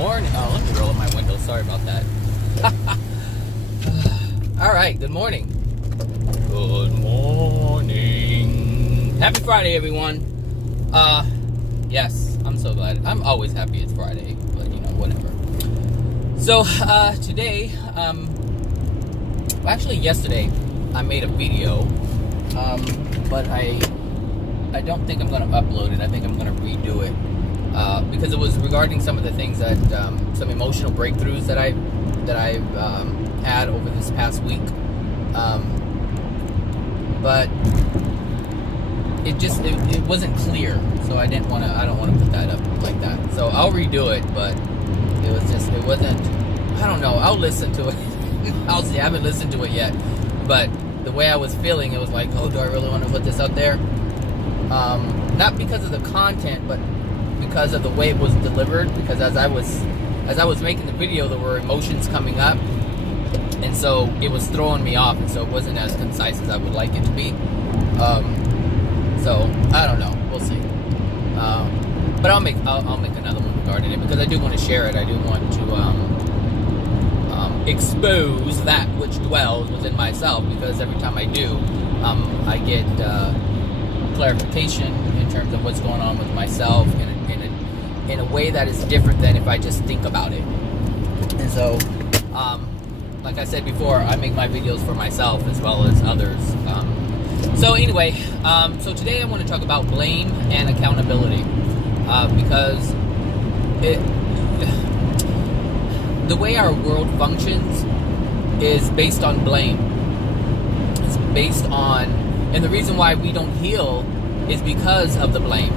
morning. Oh, let me roll up my window. Sorry about that. All right. Good morning. Good morning. Happy Friday, everyone. Yes, I'm so glad. I'm always happy it's Friday, but whatever. So, today, actually yesterday, I made a video, but I don't think I'm going to upload it. I think I'm going to redo it, because it was regarding some of the things that, some emotional breakthroughs that I've had over this past week, but it wasn't clear, so I don't want to put that up like that. So I'll redo it, but it wasn't, I don't know, I'll listen to it. I'll see, I haven't listened to it yet, but the way I was feeling, it was like, oh, do I really want to put this out there? Not because of the content, but because of the way it was delivered, because as I was making the video, there were emotions coming up, and so it was throwing me off, and so it wasn't as concise as I would like it to be. So I don't know, we'll see. But I'll make another one regarding it, because I do want to share it. I do want to expose that which dwells within myself, because every time I do, I get clarification in terms of what's going on with myself in a way that is different than if I just think about it. And so, like I said before, I make my videos for myself as well as others. So anyway, so today I want to talk about blame and accountability, because the way our world functions is based on blame. It's based on, and the reason why we don't heal is because of the blame.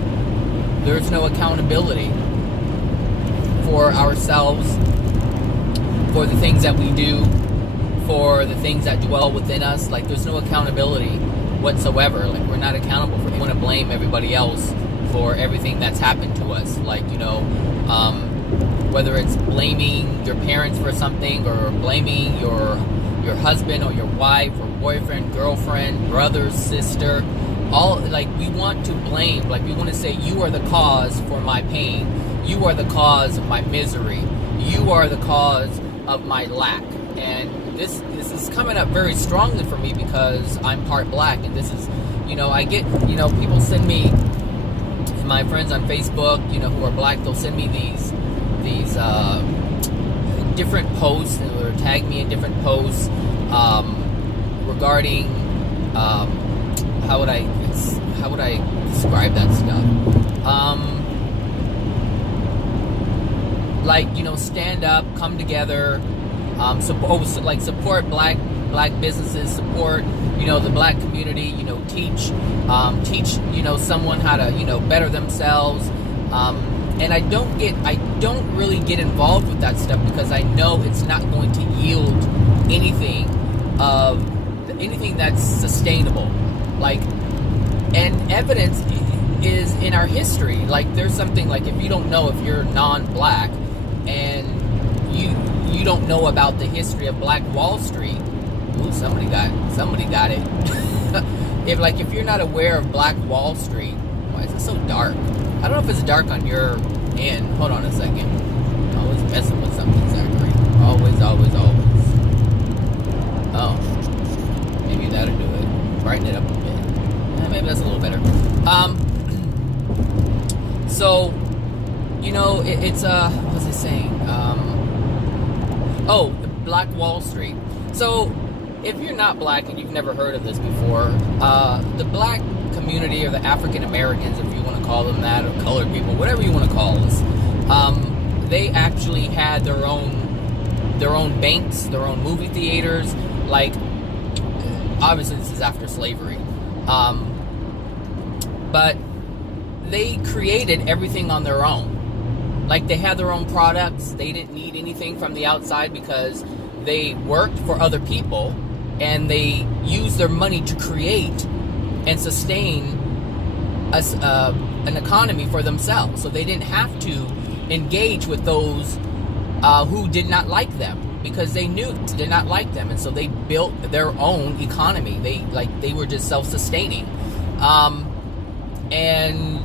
There's no accountability for ourselves, for the things that we do, for the things that dwell within us. Like, there's no accountability whatsoever. Like, we're not accountable for. You want to blame everybody else for everything that's happened to us. Like, whether it's blaming your parents for something, or blaming your husband or your wife or boyfriend, girlfriend, brother, sister, all, like, we want to blame. Like, we want to say, you are the cause for my pain, you are the cause of my misery, you are the cause of my lack. And this is coming up very strongly for me, because I'm part black, and this is, I get, people send me, my friends on Facebook, who are black, they'll send me these different posts, or tag me in different posts, regarding, how would I describe that stuff? Like, stand up, come together, support black businesses, support, the black community, teach, someone how to, better themselves. And I don't really get involved with that stuff, because I know it's not going to yield anything that's sustainable. Like, and evidence is in our history. Like, there's something, like, if you don't know, if you're non-black and you don't know about the history of Black Wall Street, ooh, somebody got it. if you're not aware of Black Wall Street, why is it so dark? I don't know if it's dark on your end. Hold on a second. I'm always messing with something, Zachary. Always. Oh, maybe that'll do it. Brighten it up a bit. Maybe that's a little better. So, it's what was I saying? Black Wall Street. So, if you're not black and you've never heard of this before, the black community, or the African Americans, if you want to call them that, or colored people, whatever you want to call us, they actually had their own banks, their own movie theaters. Like, obviously this is after slavery, but they created everything on their own. Like, they had their own products. They didn't need anything from the outside, because they worked for other people, and they used their money to create and sustain an economy for themselves. So they didn't have to engage with those who did not like them, because they knew they did not like them, and so they built their own economy. They were just self-sustaining, and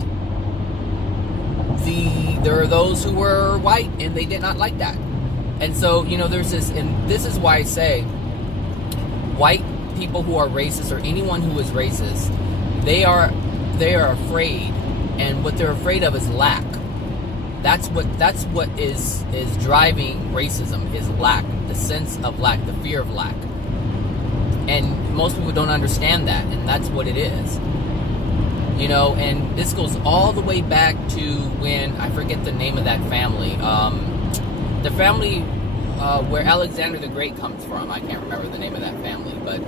the there are those who were white and they did not like that. And so, there's this, and this is why I say white people who are racist, or anyone who is racist, they are afraid, and what they're afraid of is lack. That's what is driving racism, is lack, the sense of lack, the fear of lack. And most people don't understand that, and that's what it is. And this goes all the way back to when, I forget the name of that family, the family where Alexander the Great comes from. I can't remember the name of that family, but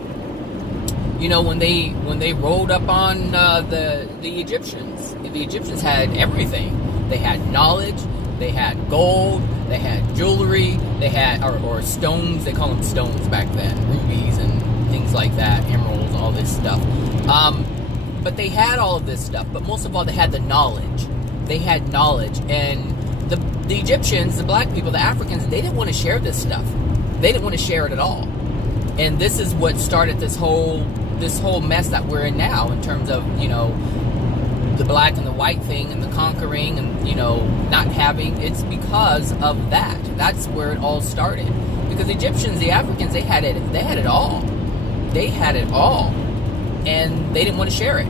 when they rolled up on the Egyptians had everything. They had knowledge, they had gold, they had jewelry, they had or stones. They call them stones back then, rubies and things like that, emeralds, all this stuff. But they had all of this stuff. But most of all, they had the knowledge. They had knowledge, and the Egyptians, the black people, the Africans, they didn't want to share this stuff. They didn't want to share it at all. And this is what started this whole mess that we're in now, in terms of the black and the white thing, and the conquering, and not having. It's because of that. That's where it all started. Because the Egyptians, the Africans, they had it all. They had it all, and they didn't want to share it.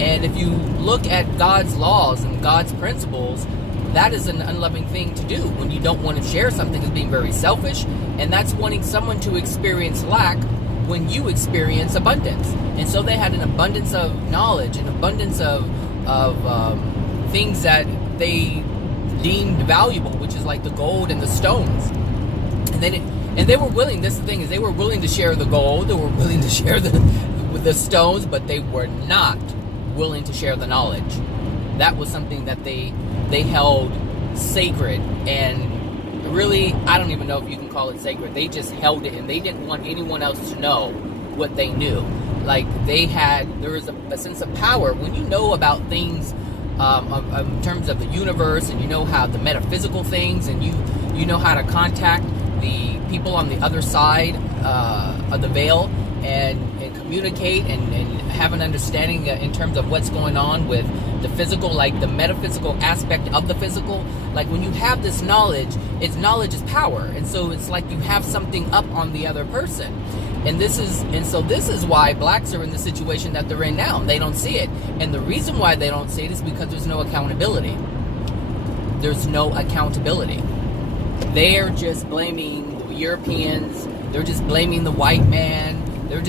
And if you look at God's laws and God's principles, that is an unloving thing to do. When you don't want to share something, is being very selfish, and that's wanting someone to experience lack when you experience abundance. And so they had an abundance of knowledge, an abundance of things that they deemed valuable, which is like the gold and the stones. And they were willing. This is the thing, is they were willing to share the gold. They were willing to share the stones, but they were not willing to share the knowledge. That was something that they held sacred, and really, I don't even know if you can call it sacred. They just held it, and they didn't want anyone else to know what they knew. Like, there was a sense of power when you know about things in terms of the universe, and you know how the metaphysical things, and you know how to contact the people on the other side of the veil, and communicate and have an understanding in terms of what's going on with the physical, like the metaphysical aspect of the physical. Like, when you have this knowledge, knowledge is power, and so it's like you have something up on the other person. And so this is why blacks are in the situation that they're in now. They don't see it, and the reason why they don't see it is because there's no accountability. There's no accountability. They're just blaming the Europeans. They're just blaming the white man. They're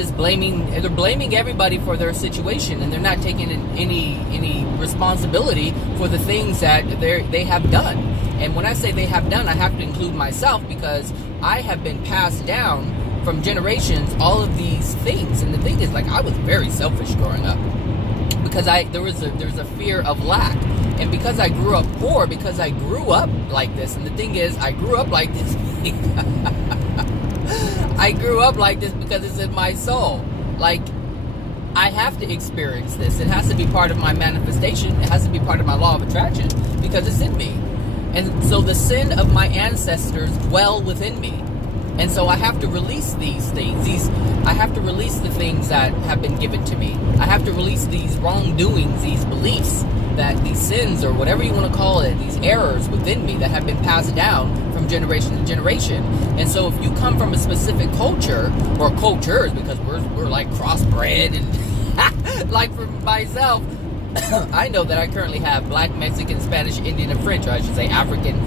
blaming everybody for their situation, and they're not taking any responsibility for the things that they have done. And when I say they have done, I have to include myself, because I have been passed down from generations all of these things. And the thing is, like, I was very selfish growing up, because there's a fear of lack. And because I grew up poor, because I grew up like this, and the thing is, I grew up like this. I grew up like this because it's in my soul. Like, I have to experience this. It has to be part of my manifestation. It has to be part of my law of attraction, because it's in me. And so the sin of my ancestors dwell within me. And so I have to release these things. I have to release the things that have been given to me. I have to release these wrongdoings, these beliefs, that these sins, or whatever you want to call it, these errors within me that have been passed down from generation to generation. And so if you come from a specific culture, or cultures, because we're like crossbred, and like for myself, I know that I currently have Black, Mexican, Spanish, Indian, and French, or I should say African,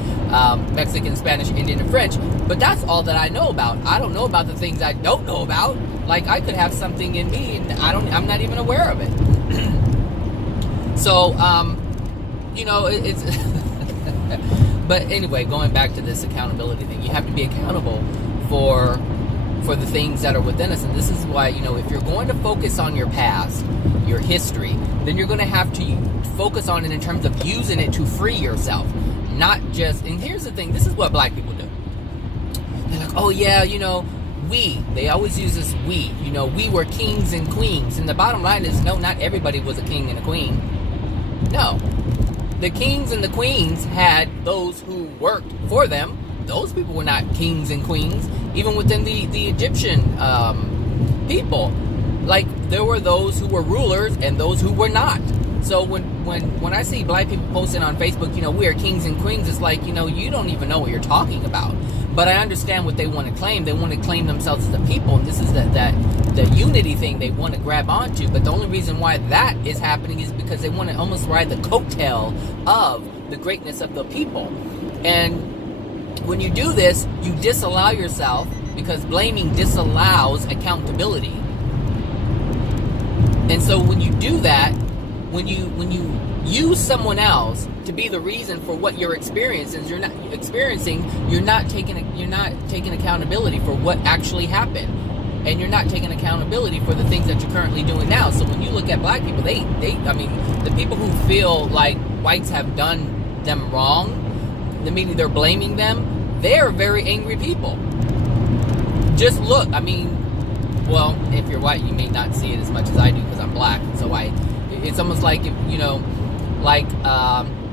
Mexican, Spanish, Indian, and French. But that's all that I know about. I don't know about the things I don't know about. Like, I could have something in me, and I'm not even aware of it. So, it's... But anyway, going back to this accountability thing, you have to be accountable for the things that are within us. And this is why, if you're going to focus on your past, your history, then you're going to have to focus on it in terms of using it to free yourself. Not just... And here's the thing, this is what black people do. They're like, oh yeah, they always use this we. We were kings and queens. And the bottom line is, no, not everybody was a king and a queen. No. The kings and the queens had those who worked for them. Those people were not kings and queens. Even within the Egyptian people. Like, there were those who were rulers and those who were not. So when I see black people posting on Facebook, we are kings and queens, it's like, you don't even know what you're talking about. But I understand what they want to claim. They want to claim themselves as the people, and this is the unity thing they want to grab onto. But the only reason why that is happening is because they want to almost ride the coattail of the greatness of the people. And when you do this, you disallow yourself, because blaming disallows accountability. And so when you do that, when you use someone else to be the reason for what you're experiencing, you're not taking accountability for what actually happened, and you're not taking accountability for the things that you're currently doing now. So when you look at black people, the people who feel like whites have done them wrong, meaning they're blaming them, they're very angry people. Just look, well, if you're white, you may not see it as much as I do because I'm black. So it's almost like,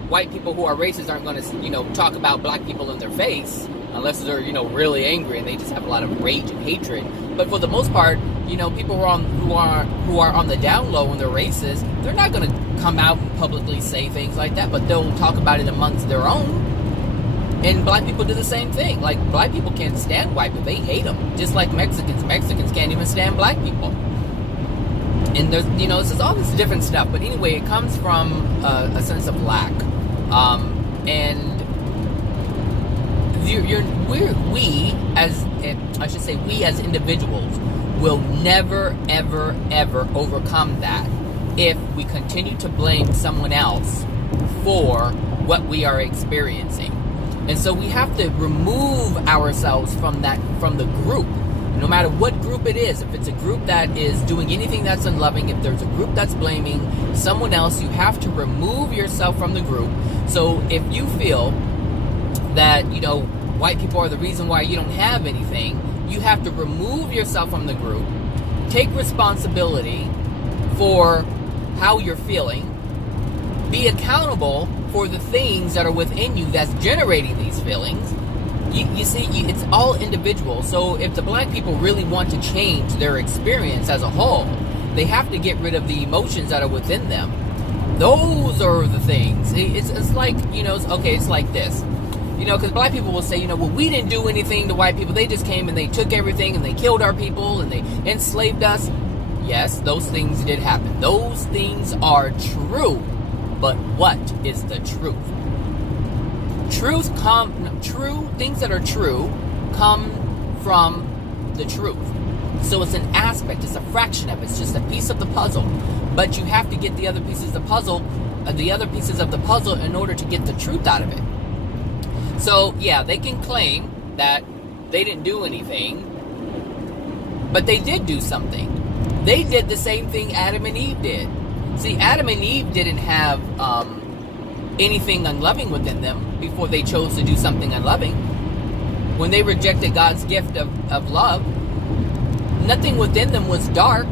white people who are racist aren't going to, talk about black people in their face unless they're, really angry and they just have a lot of rage and hatred. But for the most part, people who are on the down low and they're racist, they're not going to come out and publicly say things like that, but they'll talk about it amongst their own. And black people do the same thing. Like, black people can't stand white people. They hate them. Just like Mexicans. Mexicans can't even stand black people. And there's, it's just all this different stuff. But anyway, it comes from a sense of lack. And we as individuals will never, ever, ever overcome that if we continue to blame someone else for what we are experiencing. And so we have to remove ourselves from the group, no matter what group it is. If it's a group that is doing anything that's unloving, if there's a group that's blaming someone else, you have to remove yourself from the group. So if you feel that, white people are the reason why you don't have anything, you have to remove yourself from the group, take responsibility for how you're feeling, be accountable for the things that are within you that's generating these feelings. You see, it's all individual. So if the black people really want to change their experience as a whole, they have to get rid of the emotions that are within them. Those are the things. It's like, it's like this. Because black people will say, well, we didn't do anything to white people. They just came and they took everything and they killed our people and they enslaved us. Yes, those things did happen. Those things are true. But what is the truth? Things that are true come from the truth. So it's an aspect, it's a fraction of it, it's just a piece of the puzzle. But you have to get the other pieces of the puzzle in order to get the truth out of it. So yeah, they can claim that they didn't do anything, but they did do something. They did the same thing Adam and Eve did. See, Adam and Eve didn't have anything unloving within them before they chose to do something unloving. When they rejected God's gift of love, nothing within them was dark,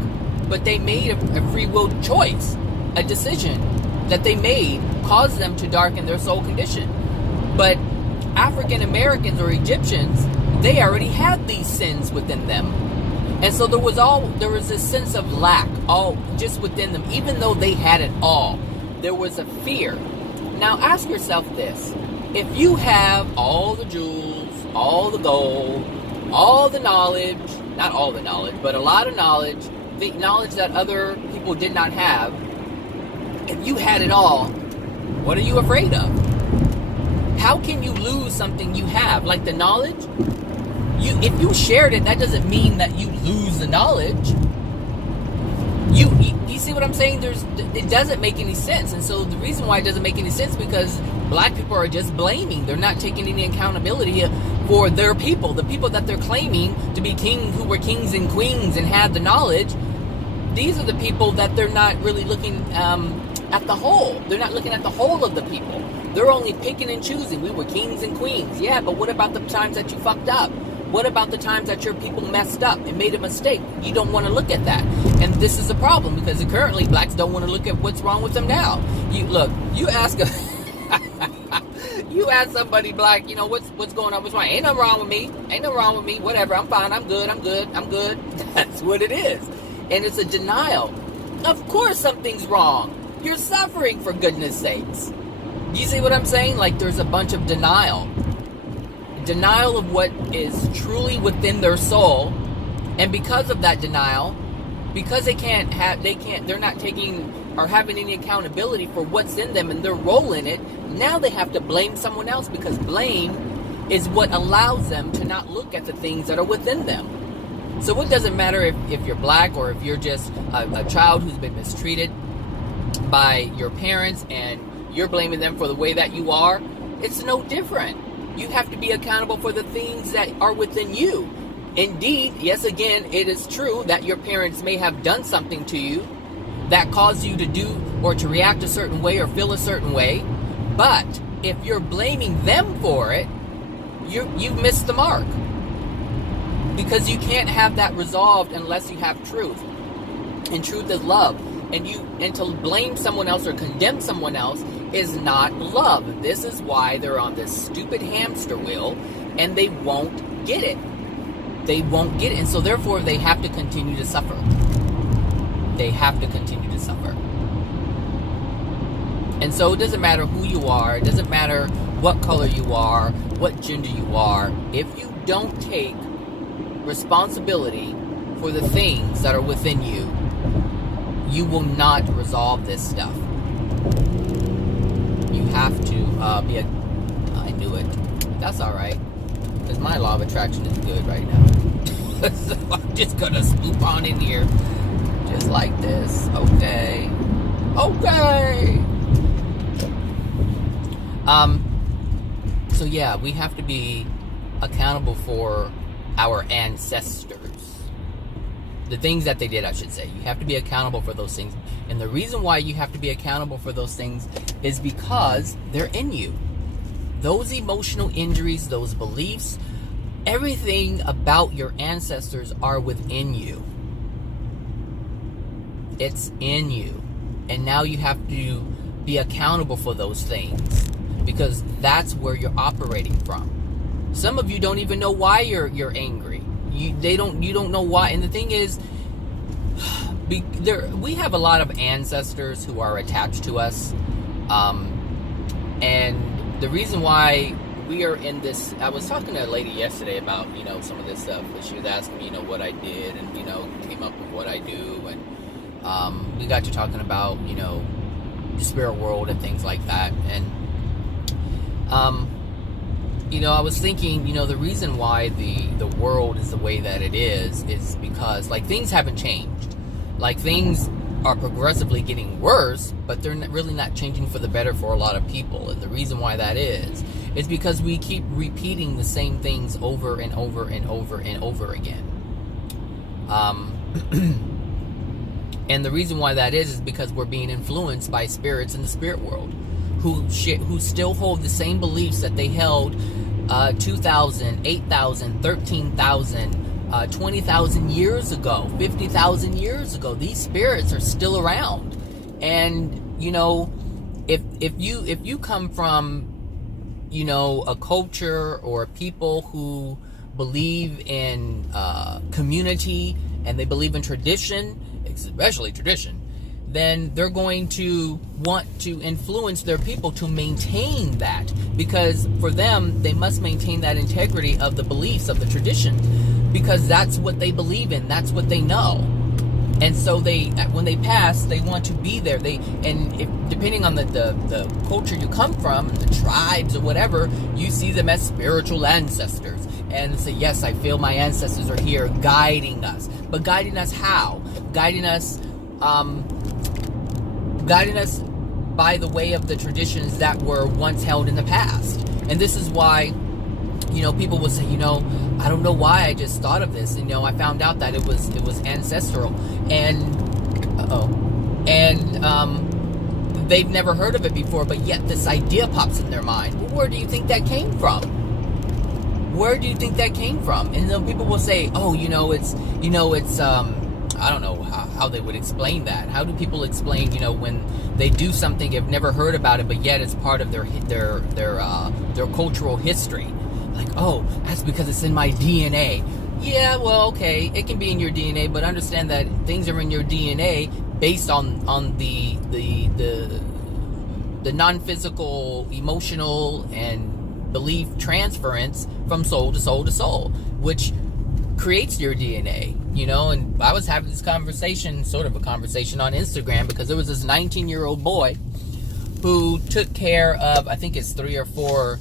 but they made a free will choice. A decision that they made caused them to darken their soul condition. But African Americans or Egyptians, they already had these sins within them. And so there was this sense of lack all just within them, even though they had it all. There was a fear. Now ask yourself this: if you have all the jewels, all the gold, all the knowledge, not all the knowledge, but a lot of knowledge, the knowledge that other people did not have, if you had it all, what are you afraid of? How can you lose something you have? Like the knowledge? If you shared it, that doesn't mean that you lose the knowledge. You see what I'm saying? It doesn't make any sense. And so the reason why it doesn't make any sense, because black people are just blaming. They're not taking any accountability for their people, the people that they're claiming to be who were kings and queens and had the knowledge. These are the people that they're not really looking at the whole. They're not looking at the whole of the people. They're only picking and choosing. We were kings and queens. Yeah, but what about the times that you fucked up? What about the times that your people messed up and made a mistake? You don't want to look at that. And this is a problem, because currently blacks don't want to look at what's wrong with them now. You ask somebody black, what's going on? What's wrong? Ain't nothing wrong with me. Whatever. I'm fine. I'm good. That's what it is. And it's a denial. Of course something's wrong. You're suffering, for goodness sakes. You see what I'm saying? Like, there's a bunch of denial. Denial of what is truly within their soul. And because of that denial, because they're not taking or having any accountability for what's in them and their role in it, now they have to blame someone else, because blame is what allows them to not look at the things that are within them. So it doesn't matter if you're black, or if you're just a child who's been mistreated by your parents and you're blaming them for the way that you are. It's no different. You have to be accountable for the things that are within you. Indeed, yes, again, it is true that your parents may have done something to you that caused you to do or to react a certain way or feel a certain way. But if you're blaming them for it, you've missed the mark. Because you can't have that resolved unless you have truth. And truth is love. And to blame someone else or condemn someone else is not love. This is why they're on this stupid hamster wheel, and they won't get it. They won't get it. And so therefore they have to continue to suffer. They have to continue to suffer. And so it doesn't matter who you are. It doesn't matter what color you are, what gender you are. If you don't take responsibility for the things that are within you, you will not resolve this stuff. You have to I knew it. That's alright. Because my law of attraction is good right now. So I'm just gonna swoop on in here. Just like this. Okay. So yeah, we have to be accountable for our ancestors. The things that they did, I should say. You have to be accountable for those things. And the reason why you have to be accountable for those things is because they're in you. Those emotional injuries, those beliefs, everything about your ancestors are within you. It's in you. And now you have to be accountable for those things, because that's where you're operating from. Some of you don't even know why you're angry. You don't know why. And the thing is, we have a lot of ancestors who are attached to us, and the reason why we are in this, I was talking to a lady yesterday about some of this stuff, and she was asking me what I did, and came up with what I do, and we got to talking about the spirit world and things like that. And I was thinking, the reason why the world is the way that it is because, like, things haven't changed. Like, things are progressively getting worse, but they're really not changing for the better for a lot of people. And the reason why that is because we keep repeating the same things over and over and over and over again. And the reason why that is because we're being influenced by spirits in the spirit world who still hold the same beliefs that they held 2,000, 8,000, 13,000, 20,000 years ago, 50,000 years ago. These spirits are still around. And if you come from a culture or people who believe in community, and they believe in tradition, especially tradition, then they're going to want to influence their people to maintain that, because for them, they must maintain that integrity of the beliefs of the tradition, because that's what they believe in, that's what they know. And so when they pass, they want to be there. Depending on the culture you come from, the tribes or whatever, you see them as spiritual ancestors, and say, yes, I feel my ancestors are here guiding us. But guiding us how? Guiding us by the way of the traditions that were once held in the past. And this is why, people will say, I don't know why I just thought of this. I found out that it was ancestral, and they've never heard of it before, but yet this idea pops in their mind. Well, where do you think that came from? Where do you think that came from? And then people will say, it's I don't know how they would explain that. How do people explain, when they do something, have never heard about it, but yet it's part of their cultural history? Like, oh, that's because it's in my DNA. Yeah, well, okay, it can be in your DNA, but understand that things are in your DNA based on the non-physical, emotional, and belief transference from soul to soul to soul, which creates your DNA, you know. And I was having this conversation, sort of a conversation on Instagram, because there was this 19-year-old boy who took care of, I think it's 3 or 4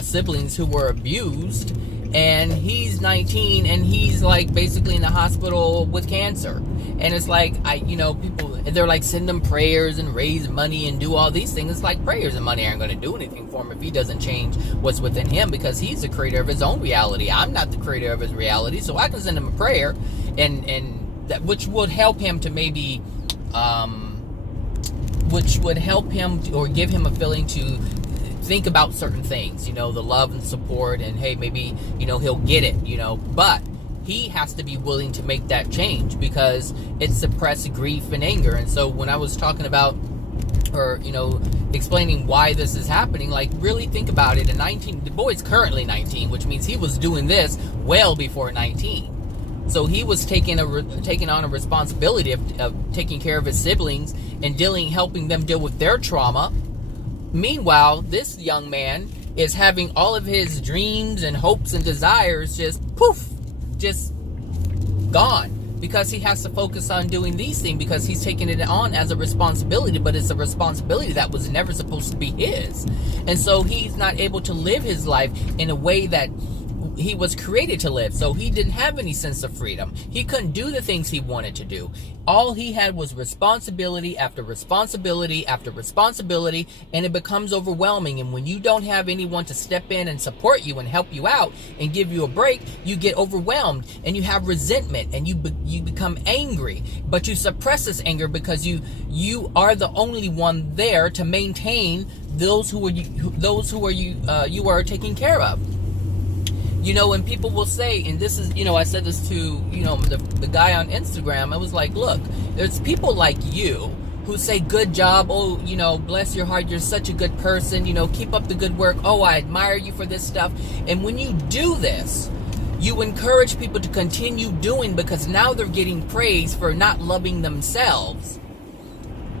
siblings who were abused, and he's 19 and he's like basically in the hospital with cancer. And it's like, people, they're like, send him prayers and raise money and do all these things. It's like, prayers and money aren't going to do anything for him if he doesn't change what's within him, because he's the creator of his own reality. I'm not the creator of his reality, so I can send him a prayer, and that, which would help him to maybe, which would help him or give him a feeling to think about certain things, the love and support, and hey, maybe, he'll get it, but he has to be willing to make that change, because it suppressed grief and anger. And so when I was talking about, or, explaining why this is happening, like, really think about it. The boy's currently 19, which means he was doing this well before 19. So he was taking on a responsibility of taking care of his siblings and helping them deal with their trauma. Meanwhile, this young man is having all of his dreams and hopes and desires just gone, because he has to focus on doing these things, because he's taking it on as a responsibility, but it's a responsibility that was never supposed to be his. And so he's not able to live his life in a way that he was created to live. So he didn't have any sense of freedom. He couldn't do the things he wanted to do. All he had was responsibility after responsibility after responsibility, and it becomes overwhelming. And when you don't have anyone to step in and support you and help you out and give you a break, you get overwhelmed and you have resentment, and you become angry. But you suppress this anger because you are the only one there to maintain those who you are taking care of. And people will say, and this is, I said this to, the guy on Instagram. I was like, look, there's people like you who say, good job, oh, bless your heart, you're such a good person, keep up the good work, oh, I admire you for this stuff. And when you do this, you encourage people to continue doing, because now they're getting praise for not loving themselves.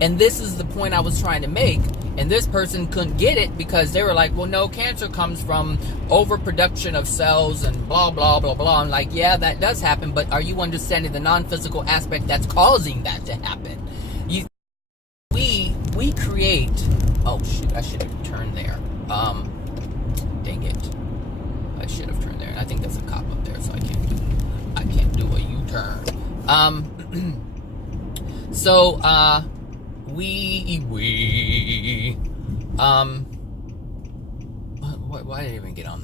And this is the point I was trying to make. And this person couldn't get it, because they were like, well, no, cancer comes from overproduction of cells and blah, blah, blah, blah. I'm like, yeah, that does happen, but are you understanding the non-physical aspect that's causing that to happen? We create... Oh, shoot, I should have turned there. Dang it. I should have turned there. I think there's a cop up there, so I can't do a U-turn. Why did I even get on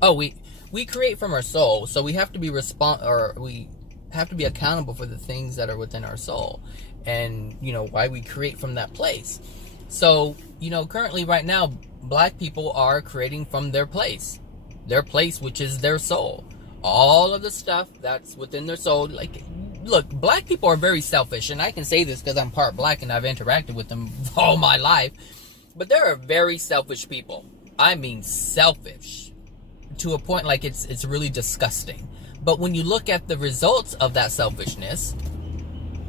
that? We create from our soul, so we have to be we have to be accountable for the things that are within our soul, and why we create from that place. So currently right now, black people are creating from their place, which is their soul. All of the stuff that's within their soul, like. Look, black people are very selfish, and I can say this because I'm part black and I've interacted with them all my life, but they're very selfish people. I mean selfish to a point like it's really disgusting. But when you look at the results of that selfishness,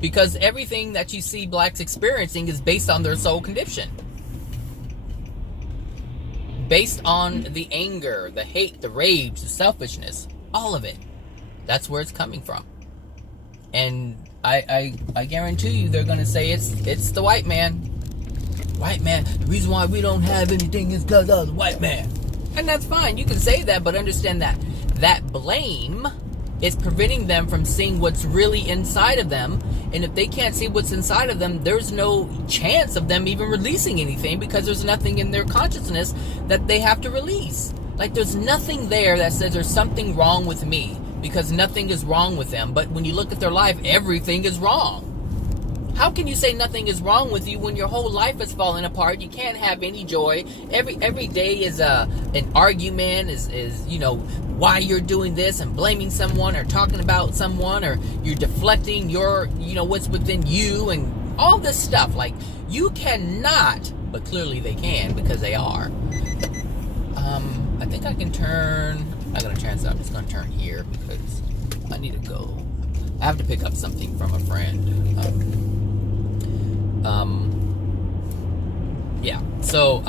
because everything that you see blacks experiencing is based on their soul condition, based on the anger, the hate, the rage, the selfishness, all of it. That's where it's coming from. And I guarantee you they're going to say it's the white man. White man. The reason why we don't have anything is because of the white man. And that's fine. You can say that, but understand that blame is preventing them from seeing what's really inside of them. And if they can't see what's inside of them, there's no chance of them even releasing anything, because there's nothing in their consciousness that they have to release. Like, there's nothing there that says there's something wrong with me, because nothing is wrong with them. But when you look at their life, everything is wrong. How can you say nothing is wrong with you when your whole life is falling apart? You can't have any joy. Every day is an argument, is why you're doing this, and blaming someone or talking about someone, or you're deflecting your what's within you and all this stuff. Like, you cannot, but clearly they can, because they are. I think I can turn. I'm just gonna turn here because I need to go. I have to pick up something from a friend. Yeah. So,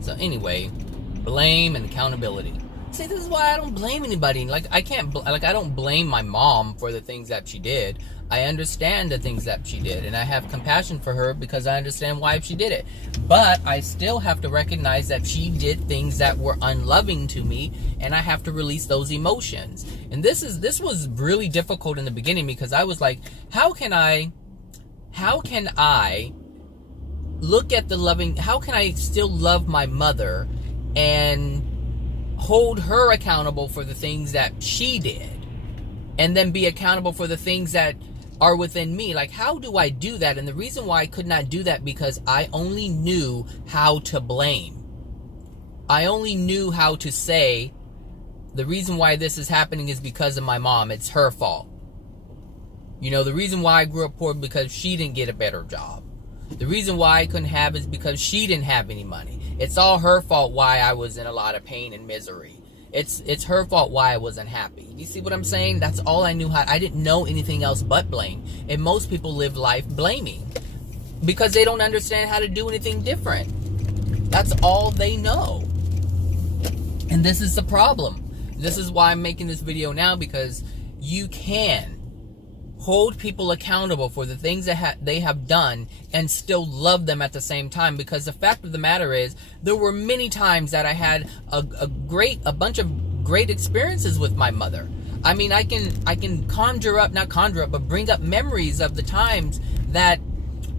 so anyway, blame and accountability. See, this is why I don't blame anybody. Like, I don't blame my mom for the things that she did. I understand the things that she did, and I have compassion for her because I understand why she did it. But I still have to recognize that she did things that were unloving to me, and I have to release those emotions. And this was really difficult in the beginning because I was like, how can I look at how can I still love my mother and hold her accountable for the things that she did, and then be accountable for the things that are within me? Like, how do I do that? And the reason why I could not do that, because I only knew how to blame. I only knew how to say, the reason why this is happening is because of my mom. It's her fault. You know, the reason why I grew up poor because she didn't get a better job. The reason why I couldn't have is because she didn't have any money. It's all her fault why I was in a lot of pain and misery. It's her fault why I wasn't happy. You see what I'm saying? That's all I knew how. I didn't know anything else but blame. And most people live life blaming because they don't understand how to do anything different. That's all they know. And this is the problem. This is why I'm making this video now, because you can hold people accountable for the things that they have done and still love them at the same time. Because the fact of the matter is, there were many times that I had a bunch of great experiences with my mother. I mean, I can but bring up memories of the times that,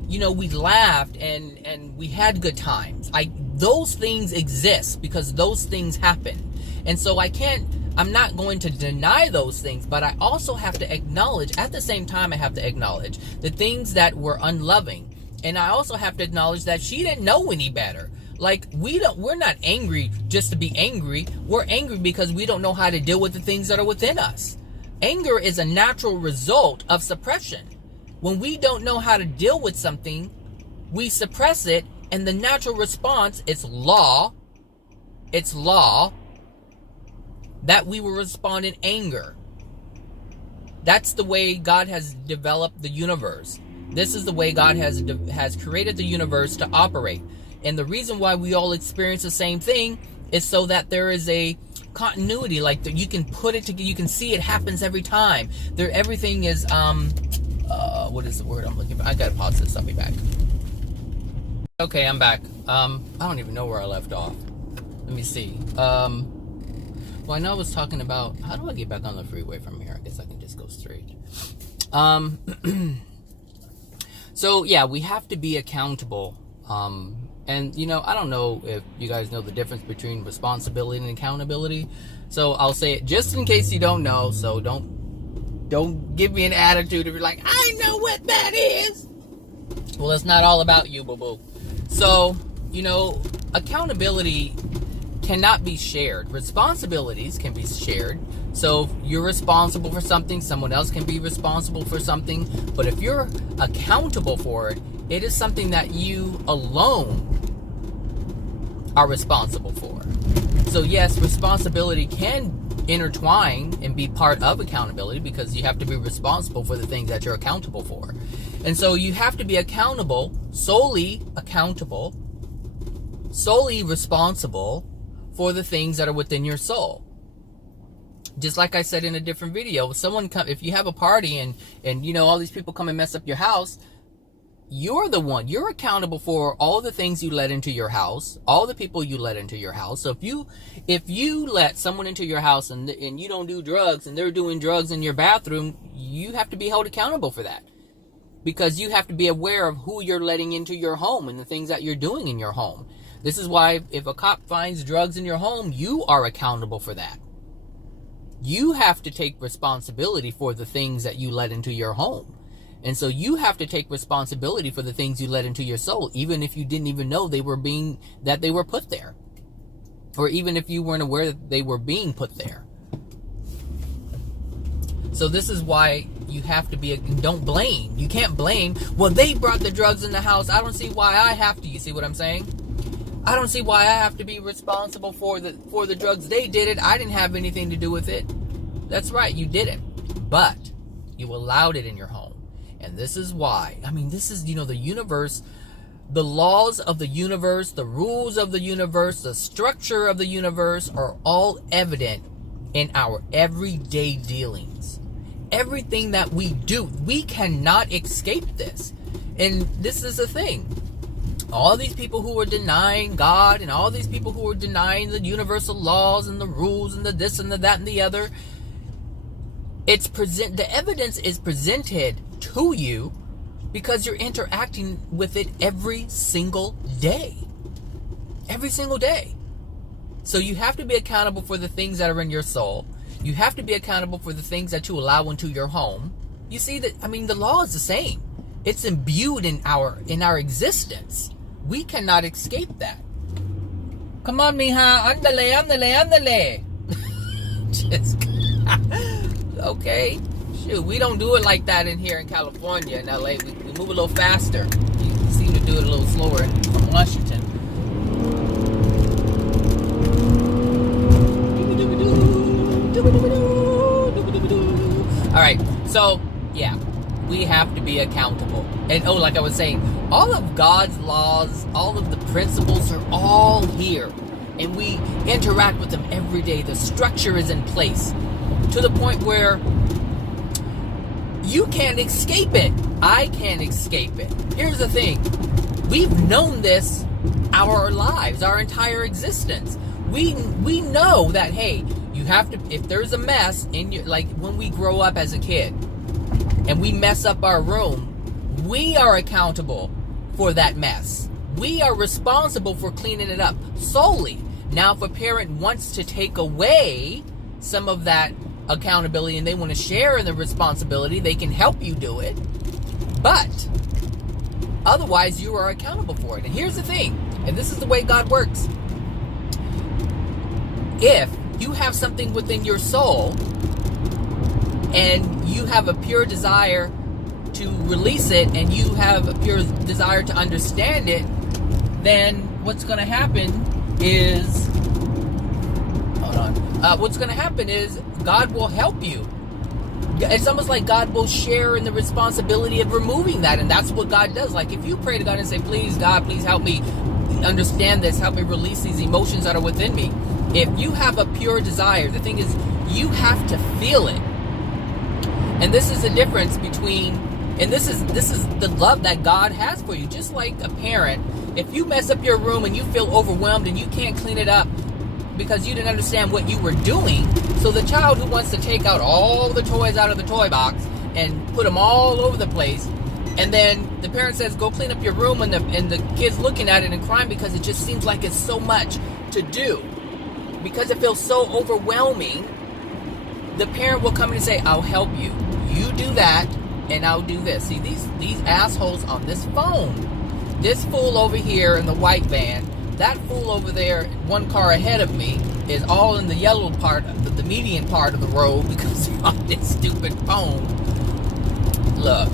you know, we laughed and we had good times. Those things exist because those things happen. And so I'm not going to deny those things, but I also have to acknowledge, at the same time, I have to acknowledge the things that were unloving. And I also have to acknowledge that she didn't know any better. Like, we're not angry just to be angry. We're angry because we don't know how to deal with the things that are within us. Anger is a natural result of suppression. When we don't know how to deal with something, we suppress it, and the natural response, it's law, that we will respond in anger. That's the way God has developed the universe. This is the way God has created the universe to operate. And the reason why we all experience the same thing is so that there is a continuity. Like, you can put it together, you can see it happens every time. Everything is what is the word I'm looking for? I gotta pause this. I'll be back. Okay, I'm back. I don't even know where I left off. Let me see. Well, I know I was talking about, how do I get back on the freeway from here? I guess I can just go straight. So, yeah, we have to be accountable. And, you know, I don't know if you guys know the difference between responsibility and accountability. So I'll say it just in case you don't know. So don't give me an attitude if you're like, I know what that is. Well, it's not all about you, boo-boo. So, you know, accountability cannot be shared. Responsibilities can be shared. So if you're responsible for something, someone else can be responsible for something. But if you're accountable for it, it is something that you alone are responsible for. So yes, responsibility can intertwine and be part of accountability, because you have to be responsible for the things that you're accountable for. And so you have to be solely responsible for the things that are within your soul. Just like I said in a different video, if you have a party and you know, all these people come and mess up your house, you're accountable for all the things you let into your house, all the people you let into your house. So if you let someone into your house and you don't do drugs and they're doing drugs in your bathroom, you have to be held accountable for that, because you have to be aware of who you're letting into your home and the things that you're doing in your home. This is why if a cop finds drugs in your home, you are accountable for that. You have to take responsibility for the things that you let into your home. And so you have to take responsibility for the things you let into your soul, even if you didn't even know they were put there. Or even if you weren't aware that they were being put there. So this is why you have to don't blame. You can't blame, well, they brought the drugs in the house, I don't see why I have to. You see what I'm saying? I don't see why I have to be responsible for the drugs. They did it. I didn't have anything to do with it. That's right, you didn't. But you allowed it in your home. And this is why. I mean, this is, the universe, the laws of the universe, the rules of the universe, the structure of the universe are all evident in our everyday dealings. Everything that we do, we cannot escape this. And this is the thing. All these people who are denying God and all these people who are denying the universal laws and the rules and the this and the that and the other, the evidence is presented to you because you're interacting with it every single day. Every single day. So you have to be accountable for the things that are in your soul. You have to be accountable for the things that you allow into your home. You see that, the law is the same. It's imbued in our existence. We cannot escape that. Come on, mija. Andale. Just, okay. Shoot, we don't do it like that in here in California, in LA. We move a little faster. You seem to do it a little slower in Washington. All right, so yeah, we have to be accountable. And like I was saying, all of God's laws, all of the principles are all here, and we interact with them every day. The structure is in place to the point where you can't escape it. I can't escape it. Here's the thing. We've known this our lives, our entire existence. We know that, hey, you have to, if there's a mess in your, like when we grow up as a kid and we mess up our room, we are accountable for that mess. We are responsible for cleaning it up solely. Now, if a parent wants to take away some of that accountability and they want to share in the responsibility, they can help you do it. But otherwise, you are accountable for it. And here's the thing, and this is the way God works. If you have something within your soul and you have a pure desire to release it and you have a pure desire to understand it, then what's going to happen is, what's going to happen is God will help you. It's almost like God will share in the responsibility of removing that, and that's what God does. Like if you pray to God and say, please God, please help me understand this, help me release these emotions that are within me. If you have a pure desire, the thing is, you have to feel it. And this is the difference between, and this is the love that God has for you. Just like a parent, if you mess up your room and you feel overwhelmed and you can't clean it up because you didn't understand what you were doing, so the child who wants to take out all the toys out of the toy box and put them all over the place, and then the parent says, go clean up your room, and the kid's looking at it and crying because it just seems like it's so much to do. Because it feels so overwhelming, the parent will come in and say, I'll help you. You do that, and I'll do this. See, these assholes on this phone. This fool over here in the white van, that fool over there, one car ahead of me, is all in the yellow part, the median part of the road because they're on this stupid phone. Look,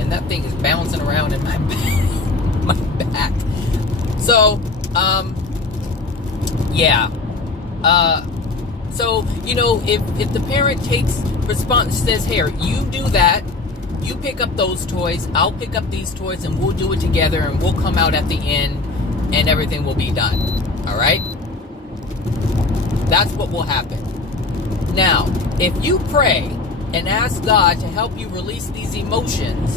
and that thing is bouncing around in my back. My back. So, yeah. So, if the parent takes response, says, here, you do that, you pick up those toys, I'll pick up these toys, and we'll do it together, and we'll come out at the end, and everything will be done. All right? That's what will happen. Now, if you pray and ask God to help you release these emotions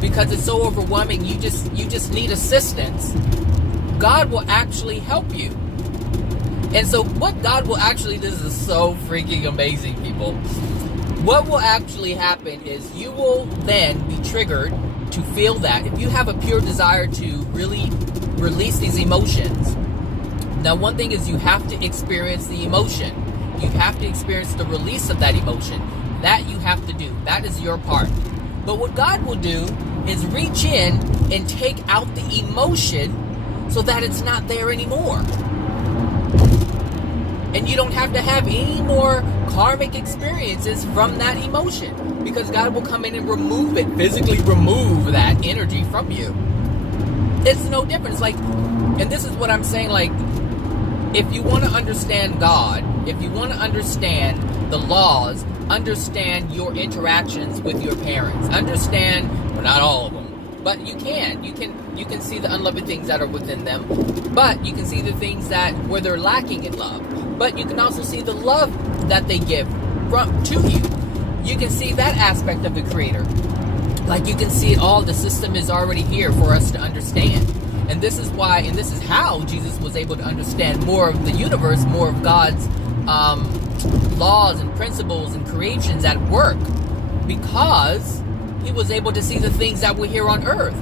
because it's so overwhelming, you just need assistance, God will actually help you. And so what God will actually, this is so freaking amazing, people. What will actually happen is you will then be triggered to feel that. If you have a pure desire to really release these emotions, now one thing is you have to experience the emotion. You have to experience the release of that emotion. That you have to do. That is your part. But what God will do is reach in and take out the emotion so that it's not there anymore. And you don't have to have any more karmic experiences from that emotion, because God will come in and remove it, physically remove that energy from you. It's no different. It's like, and this is what I'm saying, like, if you want to understand God, if you want to understand the laws, understand your interactions with your parents, understand, well, not all of them, but you can see the unloving things that are within them, but you can see the things that where they're lacking in love, but you can also see the love that they give to you. You can see that aspect of the Creator. Like, you can see it all. The system is already here for us to understand. And this is why, and this is how Jesus was able to understand more of the universe, more of God's laws and principles and creations at work, because he was able to see the things that were here on earth.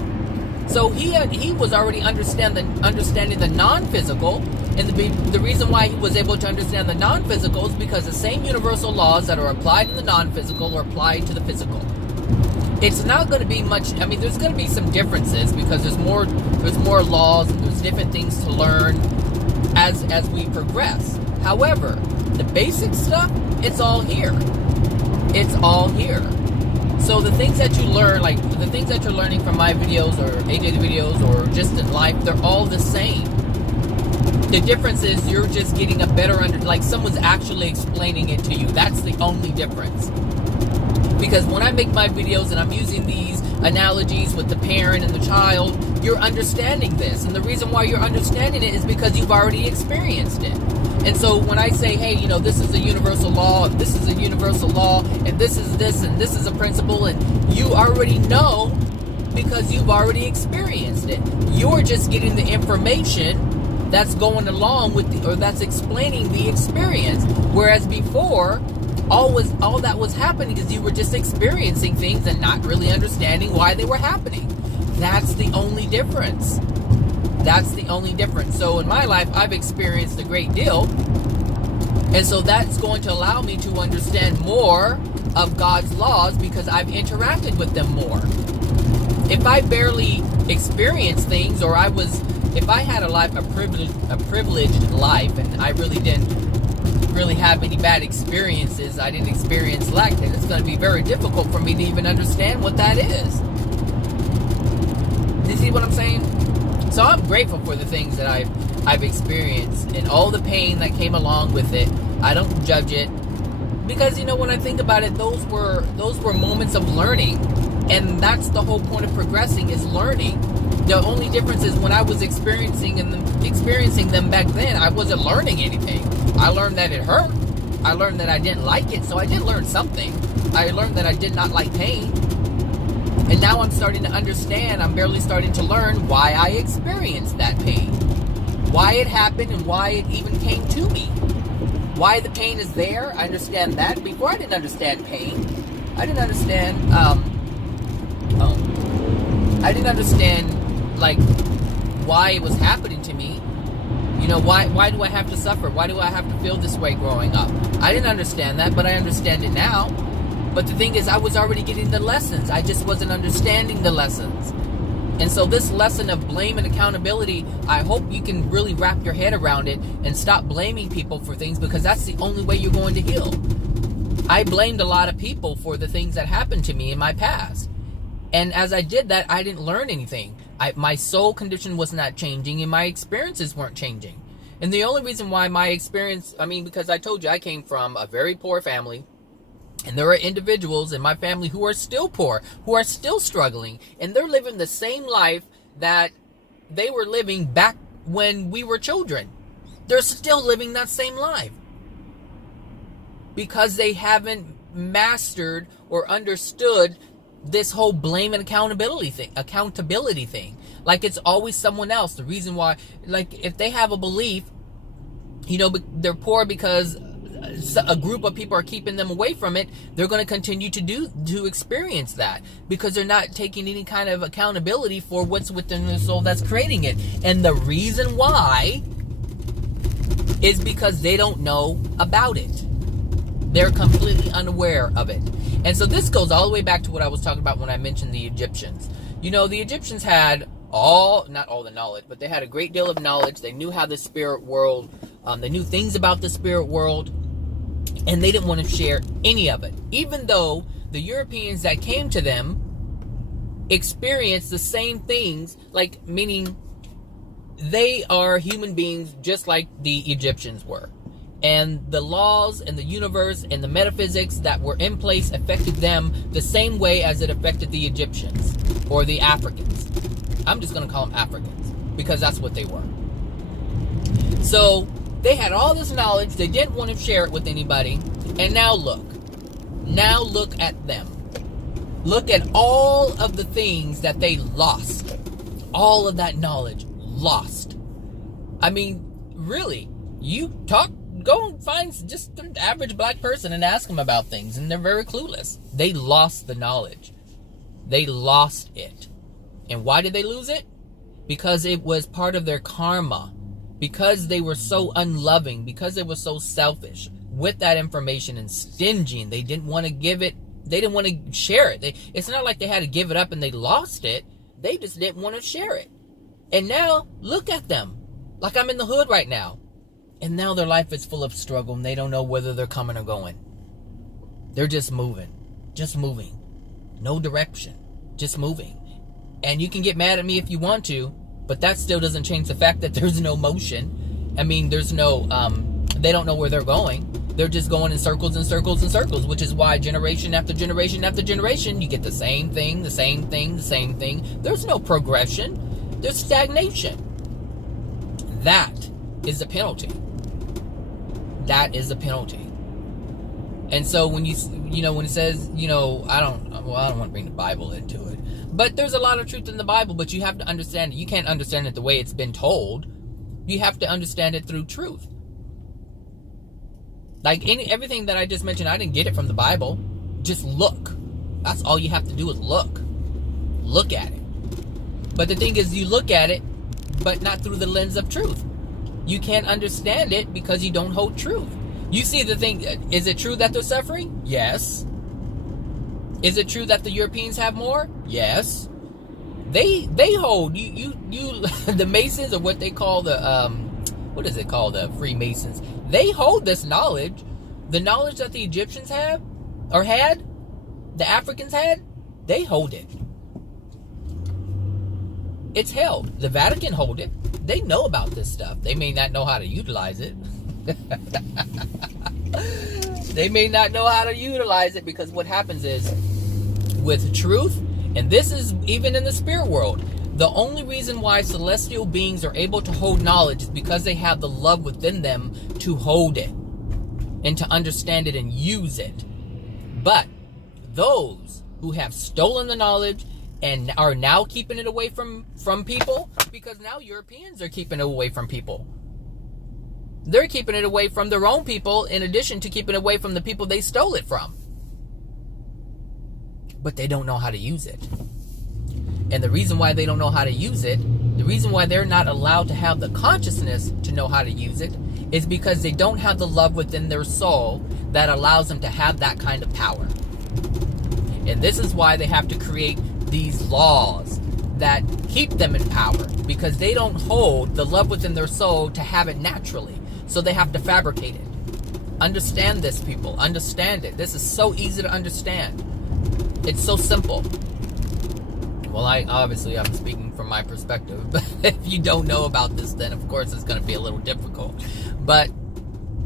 So he was already understanding the non-physical, and the reason why he was able to understand the non-physical is because the same universal laws that are applied in the non-physical are applied to the physical. It's not going to be much. I mean, there's going to be some differences because there's more laws and there's different things to learn as we progress. However, the basic stuff, it's all here. It's all here. So the things that you learn, like the things that you're learning from my videos or AJ's videos or just in life, they're all the same. The difference is you're just getting a better like someone's actually explaining it to you. That's the only difference. Because when I make my videos and I'm using these analogies with the parent and the child, you're understanding this. And the reason why you're understanding it is because you've already experienced it. And so when I say, hey, you know, this is a universal law, and this is a universal law, and this is this, and this is a principle, and you already know because you've already experienced it. You're just getting the information that's going along with or that's explaining the experience. Whereas before, all that was happening is you were just experiencing things and not really understanding why they were happening. That's the only difference. That's the only difference. So in my life, I've experienced a great deal. And so that's going to allow me to understand more of God's laws because I've interacted with them more. If I barely experienced things, or if I had a privileged life and I really didn't have any bad experiences, I didn't experience lack, then it's going to be very difficult for me to even understand what that is. Do you see what I'm saying? So I'm grateful for the things that I've experienced and all the pain that came along with it. I don't judge it because, you know, when I think about it, those were moments of learning, and that's the whole point of progressing, is learning. The only difference is when I was experiencing them back then, I wasn't learning anything. I learned that it hurt. I learned that I didn't like it, so I did learn something. I learned that I did not like pain. And now I'm starting to understand, I'm barely starting to learn why I experienced that pain. Why it happened and why it even came to me. Why the pain is there, I understand that. Before I didn't understand pain. I didn't understand, like, why it was happening to me. You know, why do I have to suffer? Why do I have to feel this way growing up? I didn't understand that, but I understand it now. But the thing is, I was already getting the lessons. I just wasn't understanding the lessons. And so this lesson of blame and accountability, I hope you can really wrap your head around it and stop blaming people for things, because that's the only way you're going to heal. I blamed a lot of people for the things that happened to me in my past. And as I did that, I didn't learn anything. My soul condition was not changing and my experiences weren't changing. And the only reason why my experience, because I told you I came from a very poor family. And there are individuals in my family who are still poor, who are still struggling, and they're living the same life that they were living back when we were children. They're still living that same life because they haven't mastered or understood this whole blame and accountability thing. Like, it's always someone else. The reason why, like, if they have a belief, you know, they're poor because a group of people are keeping them away from it, they're going to continue to experience that because they're not taking any kind of accountability for what's within their soul that's creating it. And the reason why is because they don't know about it. They're completely unaware of it. And so this goes all the way back to what I was talking about when I mentioned the Egyptians. You know, the Egyptians had not all the knowledge, but they had a great deal of knowledge. They knew how the spirit world, they knew things about the spirit world, and they didn't want to share any of it. Even though the Europeans that came to them experience the same things, like, meaning they are human beings just like the Egyptians were. And the laws and the universe and the metaphysics that were in place affected them the same way as it affected the Egyptians or the Africans. I'm just going to call them Africans because that's what they were. So they had all this knowledge. They didn't want to share it with anybody. And now look. Now look at them. Look at all of the things that they lost. All of that knowledge lost. I mean, really, go and find just an average black person and ask them about things, and they're very clueless. They lost the knowledge. They lost it. And why did they lose it? Because it was part of their karma. Because they were so unloving. Because they were so selfish with that information and stingy. And they didn't want to give it. They didn't want to share it. It's not like they had to give it up and they lost it. They just didn't want to share it. And now, look at them. Like I'm in the hood right now. And now their life is full of struggle and they don't know whether they're coming or going. They're just moving. Just moving. No direction. Just moving. And you can get mad at me if you want to, but that still doesn't change the fact that there's no motion. I mean, there's no, they don't know where they're going. They're just going in circles and circles and circles, which is why generation after generation after generation, you get the same thing, the same thing, the same thing. There's no progression. There's stagnation. That is the penalty. That is the penalty. And so when when it says, I don't want to bring the Bible into it, but there's a lot of truth in the Bible, but you have to understand it. You can't understand it the way it's been told. You have to understand it through truth. Like everything that I just mentioned, I didn't get it from the Bible. Just look. That's all you have to do is look. Look at it. But the thing is, you look at it, but not through the lens of truth. You can't understand it because you don't hold truth. You see the thing, is it true that they're suffering? Yes. Is it true that the Europeans have more? Yes. They hold, you the Masons, or what they call the, what is it called, the Freemasons. They hold this knowledge. The knowledge that the Egyptians have, or had, the Africans had, they hold it. It's held. The Vatican hold it. They know about this stuff. They may not know how to utilize it. They may not know how to utilize it, because what happens is, with truth, and this is even in the spirit world, the only reason why celestial beings are able to hold knowledge is because they have the love within them to hold it and to understand it and use it. But those who have stolen the knowledge and are now keeping it away from people, because now Europeans are keeping it away from people. They're keeping it away from their own people, in addition to keeping it away from the people they stole it from. But they don't know how to use it. And the reason why they don't know how to use it, the reason why they're not allowed to have the consciousness to know how to use it, is because they don't have the love within their soul that allows them to have that kind of power. And this is why they have to create these laws that keep them in power, because they don't hold the love within their soul to have it naturally. So they have to fabricate it. Understand this, people. Understand it. This is so easy to understand. It's so simple. Well, I'm speaking from my perspective, but if you don't know about this, then of course it's going to be a little difficult. But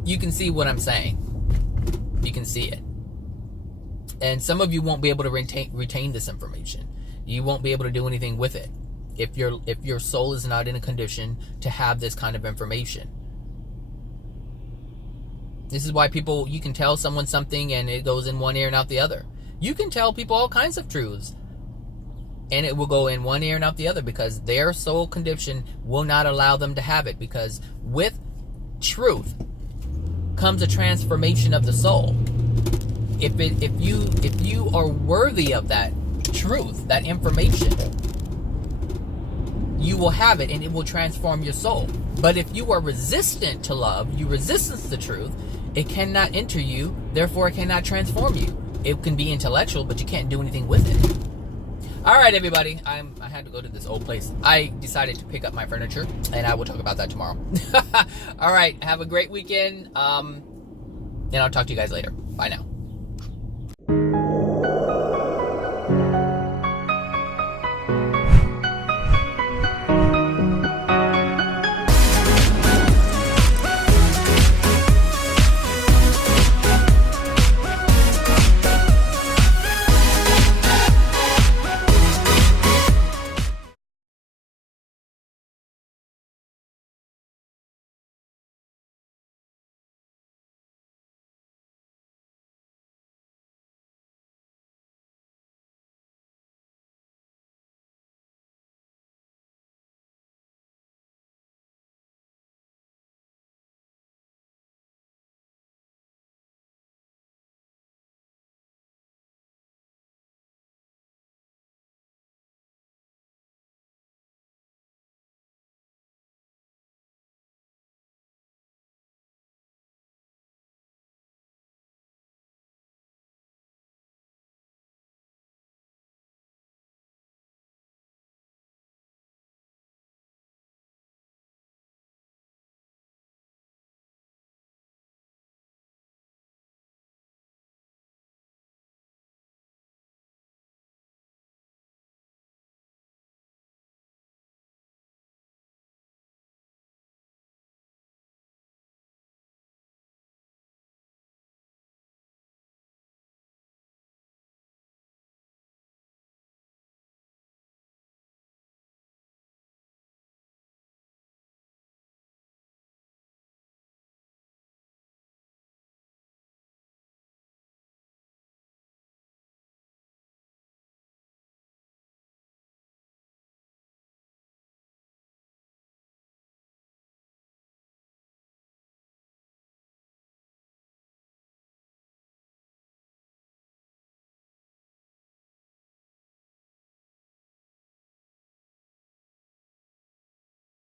you can see what I'm saying. You can see it. And some of you won't be able to retain this information. You won't be able to do anything with it if your soul is not in a condition to have this kind of information. This is why you can tell someone something and it goes in one ear and out the other. You can tell people all kinds of truths and it will go in one ear and out the other, because their soul condition will not allow them to have it, because with truth comes a transformation of the soul. If you are worthy of that truth, that information, you will have it and it will transform your soul. But if you are resistant to love, you resist the truth, it cannot enter you, therefore it cannot transform you. It can be intellectual, but you can't do anything with it. All right, everybody, I had to go to this old place. I decided to pick up my furniture, and I will talk about that tomorrow. All right, have a great weekend, and I'll talk to you guys later. Bye now.